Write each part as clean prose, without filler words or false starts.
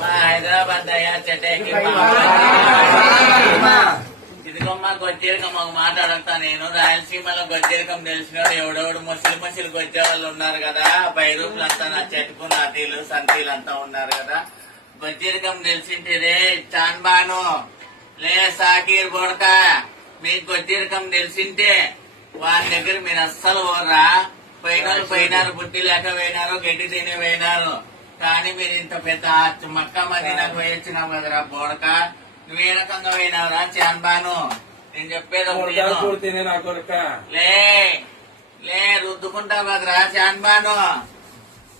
మా హైదరాబాద్ దయా చెట్టేకి ఇదిగోమ్మా గొజ్జేరకం ఒక మాట అడుగుతా నేను. రాయలసీమలో గొజ్జేరకం తెలిసినోడు ఎవడెవడు ముసలి గొజ్జే వాళ్ళు ఉన్నారు కదా, బైరూపులంతా నా చెట్టుకు నాతీలు సంతీలంతా ఉన్నారు కదా. గొజ్జేరకం తెలిసింటే రే చాన్బాను లే సాకీర్ బోడక, మీకు గొజ్జేరకం తెలిసింటే వారి దగ్గర మీరు అస్సలు ఓర్రా. పోయినారు బుద్ధి లేక పోయినారు, గడ్డి తిని పోయినారు. కానీ మీరు ఇంత పెద్ద మక్క మదీనాకు పోయొచ్చినాం కదరా బోడక, నువ్వు ఏ రకంగా పోయినావురా చాన్బాను? నేను చెప్పేది లే రుద్దుకుంటావు కదరా చాన్బాను.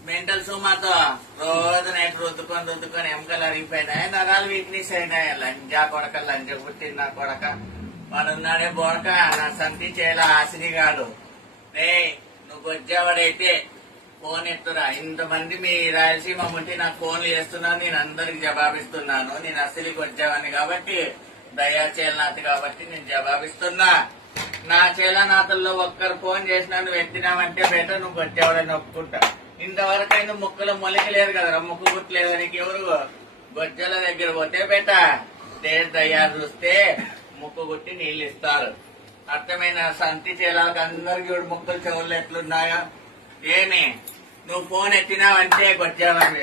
మెంటల్ సుమాతో రోజు నైట్ రుద్దుకొని ఎముకలు అరిగిపోయినాయి, నరాలు వీక్నెస్ అయినాయి. లంజా కొడక, లంజ పుట్టిన నా కొడక వాడున్నాడే బోడక, నా సంతి చేయాల ఆశనిగాడు. రే నువ్వు వచ్చేవాడైతే ఫోన్ ఎత్తురా. ఇంతమంది మీ రాయలసీమ ముట్టి నాకు ఫోన్లు చేస్తున్నాను, నేను అందరికి జవాబిస్తున్నాను. నేను అసలుకి వచ్చావని కాబట్టి దయా చేలనాథ్ కాబట్టి నేను జవాబిస్తున్నా. నా చేలనాథల్లో ఒక్కరు ఫోన్ చేసినా నువ్వు ఎత్తినావంటే బెటర్, నువ్వు వచ్చేవాడని ఒప్పుకుంటా. ఇంతవరకైనా ముక్కలు మొలకలేదు కదరా, ముక్కు గుట్టలేదు. నీకు ఎవరు గొజ్జల దగ్గర పోతే బెట దయ్యా చూస్తే ముక్కు గుట్టి నీళ్ళు ఇస్తారు. అర్థమైన సంతి చేయాలకు అందరికి ముక్కలు చెవులు ఎట్లున్నాయో. ఏమి నువ్వు ఫోన్ ఎత్తినావంటే గొజ్జాలని